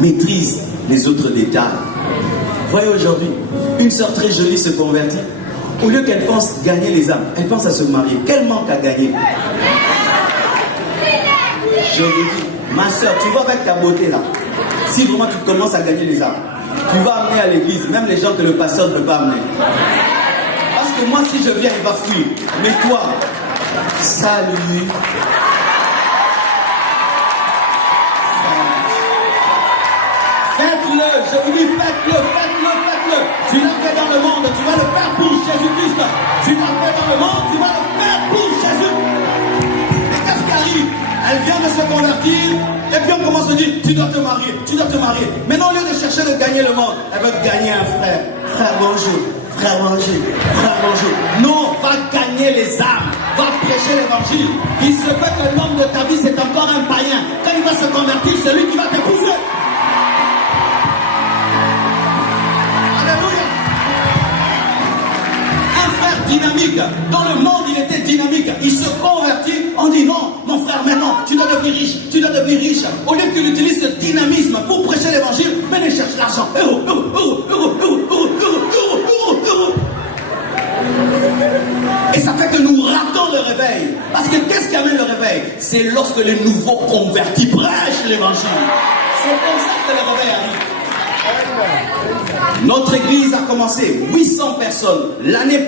maîtrise les autres détails. Voyez aujourd'hui, une sœur très jolie se convertit. Au lieu qu'elle pense gagner les âmes, elle pense à se marier. Quel manque à gagner? Je vous dis, ma sœur, tu vois avec ta beauté là, si vraiment tu commences à gagner les âmes, tu vas amener à l'église, même les gens que le pasteur ne peut pas amener. Parce que moi, si je viens, il va fuir. Mais toi, salut. Faites-le, je vous dis, faites-le. Tu l'as fait dans le monde, tu vas le faire pour Jésus-Christ. Tu l'as fait dans le monde, tu vas le faire pour Jésus. Et qu'est-ce qui arrive? Elle vient de se convertir, et puis on commence à dire, tu dois te marier. Maintenant, au lieu de chercher de gagner le monde, elle veut gagner un frère. Frère, bonjour. Frère, bonjour. Non, va gagner les âmes. Va prêcher l'évangile. Il se peut que l'homme de ta vie, c'est encore un païen. Quand il va se convertir, c'est lui qui va t'épouser. Alléluia. Un frère dynamique. Dans le monde, il était dynamique. Il se convertit. On dit non, mon frère, maintenant, tu dois devenir riche. Au lieu qu'il utilise ce dynamisme pour prêcher l'évangile, venez chercher l'argent. Euro. Et ça fait que nous ratons le réveil. Parce que qu'est-ce qui amène le réveil? C'est lorsque les nouveaux convertis prêchent l'évangile. C'est comme ça que le réveil arrive. Notre église a commencé 800 personnes. L'année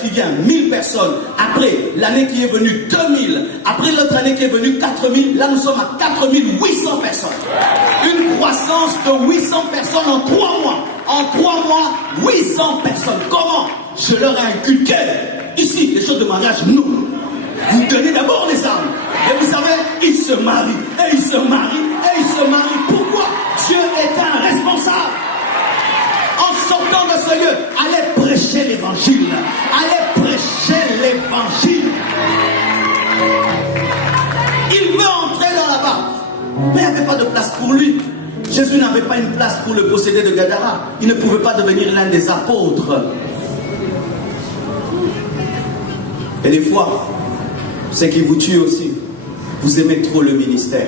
qui vient, 1000 personnes. Après, l'année qui est venue, 2000. Après l'autre année qui est venue, 4000. Là, nous sommes à 4800 personnes. Une croissance de 800 personnes en 3 mois. En 3 mois, 800 personnes. Comment? Je leur ai inculqué. Ici, les choses de mariage, non. Vous donnez d'abord les âmes. Et vous savez, il se marie, et il se marie, et il se marie. Pourquoi? Dieu est un responsable. En sortant de ce lieu, allez prêcher l'évangile. Allez prêcher l'évangile. Il veut entrer dans la barque, mais il n'y avait pas de place pour lui. Jésus n'avait pas une place pour le posséder de Gadara. Il ne pouvait pas devenir l'un des apôtres. Et des fois, ce qui vous tue aussi, vous aimez trop le ministère.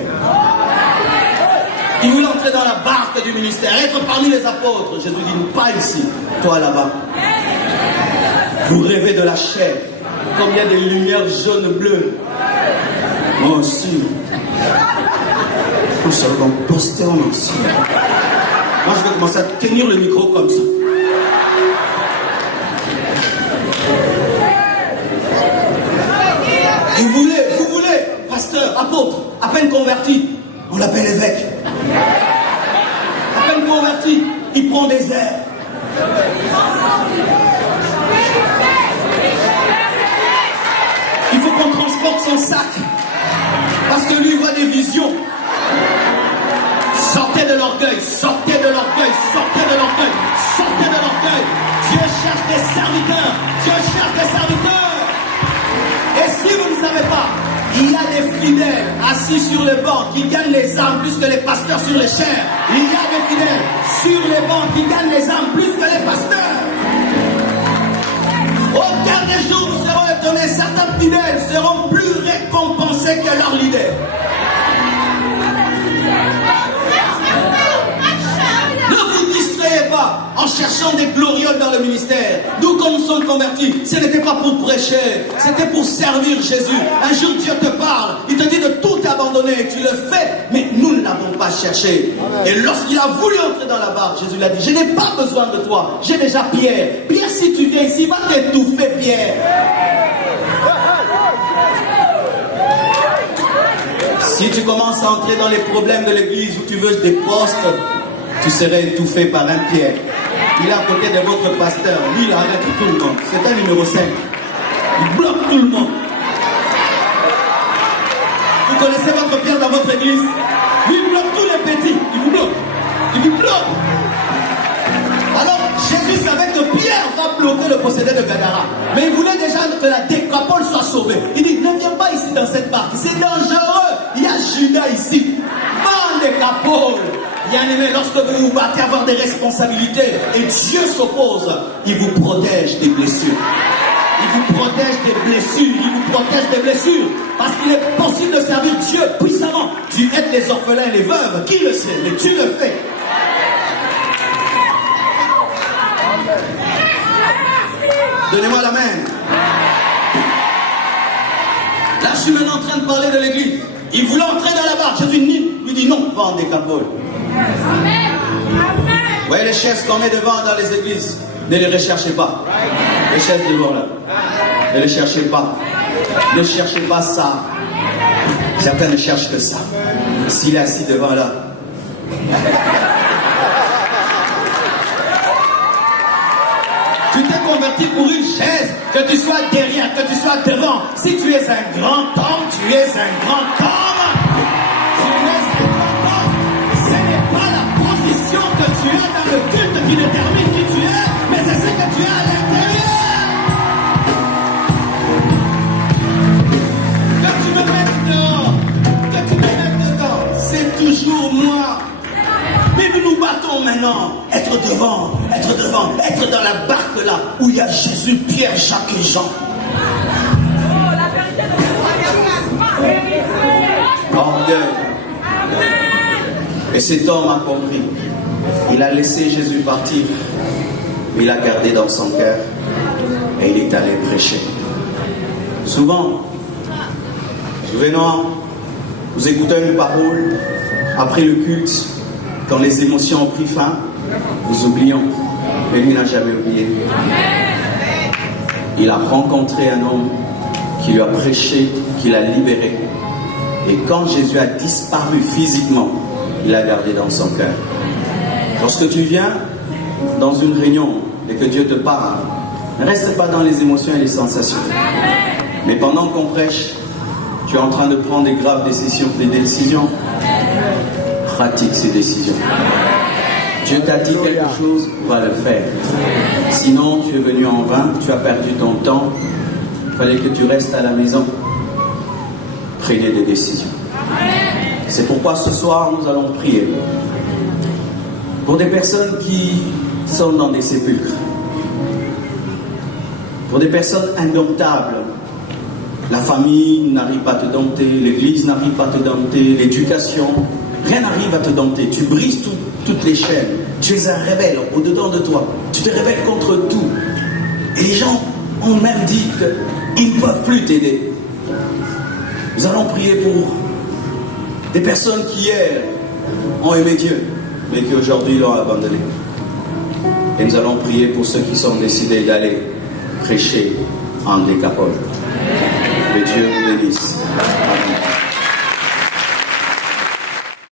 Il voulait entrer dans la barque du ministère, être parmi les apôtres. Jésus dit, pas ici, toi là-bas. Vous rêvez de la chair, comme il y a des lumières jaunes, bleues. Moi aussi. Nous sommes postés en aussi. Moi, je vais commencer à tenir le micro comme ça. Vous voulez, pasteur, apôtre, à peine converti, on l'appelle évêque. À peine converti, il prend des airs. Il faut qu'on transporte son sac. Parce que lui, il voit des visions. Sortez de l'orgueil, sortez de l'orgueil, sortez de l'orgueil, sortez de l'orgueil. Dieu cherche des serviteurs, Dieu cherche des serviteurs. Et si vous ne savez pas, il y a des fidèles assis sur les bancs qui gagnent les âmes plus que les pasteurs sur les chaires. Il y a des fidèles sur les bancs qui gagnent les âmes plus que les pasteurs. Au dernier jour, nous serons étonnés, certains fidèles seront plus récompensés que leurs leaders. Ne vous distrayez pas en cherchant des glorioles dans le ministère. Nous, quand nous sommes convertis, ce n'était pas pour prêcher, c'était pour servir Jésus. Un jour, Dieu te parle, il te dit de tout abandonner, tu le fais, mais nous ne l'avons pas cherché. Et lorsqu'il a voulu entrer dans la barque, Jésus l'a dit, je n'ai pas besoin de toi, j'ai déjà Pierre. Pierre, si tu viens ici, va t'étouffer, Pierre. Si tu commences à entrer dans les problèmes de l'église où tu veux des postes, tu serais étouffé par un Pierre. Il est à côté de votre pasteur. Lui, il arrête tout le monde. C'est un numéro 5. Il bloque tout le monde. Vous connaissez votre Pierre dans votre église? Lui, il bloque tous les petits. Il vous bloque. Il vous bloque. Alors, Jésus savait que Pierre va bloquer le possédé de Gadara. Mais il voulait déjà que la décapole soit sauvée. Il dit, ne viens pas ici dans cette barque. C'est dangereux. Il y a Judas ici. Va en décapole. Bien-aimé, lorsque vous vous battez à avoir des responsabilités et Dieu s'oppose, il vous protège des blessures. Il vous protège des blessures. Il vous protège des blessures. Parce qu'il est possible de servir Dieu puissamment. Tu aides les orphelins et les veuves. Qui le sait? Mais tu le fais. Donnez-moi la main. Là, je suis maintenant en train de parler de l'église. Il voulait entrer dans la barque. Jésus lui dit non, va en décapole. Vous voyez les chaises qu'on met devant dans les églises, ne les recherchez pas. Les chaises devant là, ne les cherchez pas. Ne cherchez pas ça. Certains ne cherchent que ça. S'il est assis devant là, tu t'es converti pour une chaise, que tu sois derrière, que tu sois devant. Si tu es un grand homme, tu es un grand homme. Tu es un grand homme. Ce n'est pas la position que tu as dans le culte qui détermine qui tu es, mais c'est ce que tu as à l'intérieur. Que tu me mettes dehors, que tu me mettes dedans, c'est toujours moi. Mais nous nous battons maintenant, être devant, être dans la barque là, où il y a Jésus, Pierre, Jacques et Jean. Orgueil. Et cet homme a compris. Il a laissé Jésus partir, mais il a gardé dans son cœur et il est allé prêcher. Souvent, venons, nous écoutons une parole après le culte. Quand les émotions ont pris fin, nous oublions. Mais lui n'a jamais oublié. Il a rencontré un homme qui lui a prêché, qui l'a libéré. Et quand Jésus a disparu physiquement, il l'a gardé dans son cœur. Lorsque tu viens dans une réunion et que Dieu te parle, ne reste pas dans les émotions et les sensations. Mais pendant qu'on prêche, Tu es en train de prendre des graves décisions. Pratique ces décisions. Dieu t'a dit quelque chose, va le faire. Sinon, tu es venu en vain, tu as perdu ton temps. Il fallait que tu restes à la maison. Prenez des décisions. C'est pourquoi ce soir, nous allons prier pour des personnes qui sont dans des sépulcres, pour des personnes indomptables. La famille n'arrive pas à te dompter, l'église n'arrive pas à te dompter, l'éducation, rien n'arrive à te dompter. Tu brises toutes les chaînes. Tu es un rebelle au-dedans de toi. Tu te rebelles contre tout. Et les gens ont même dit qu'ils ne peuvent plus t'aider. Nous allons prier pour des personnes qui hier ont aimé Dieu, mais qui aujourd'hui l'ont abandonné. Et nous allons prier pour ceux qui sont décidés d'aller prêcher en Décapole. Que Dieu vous bénisse.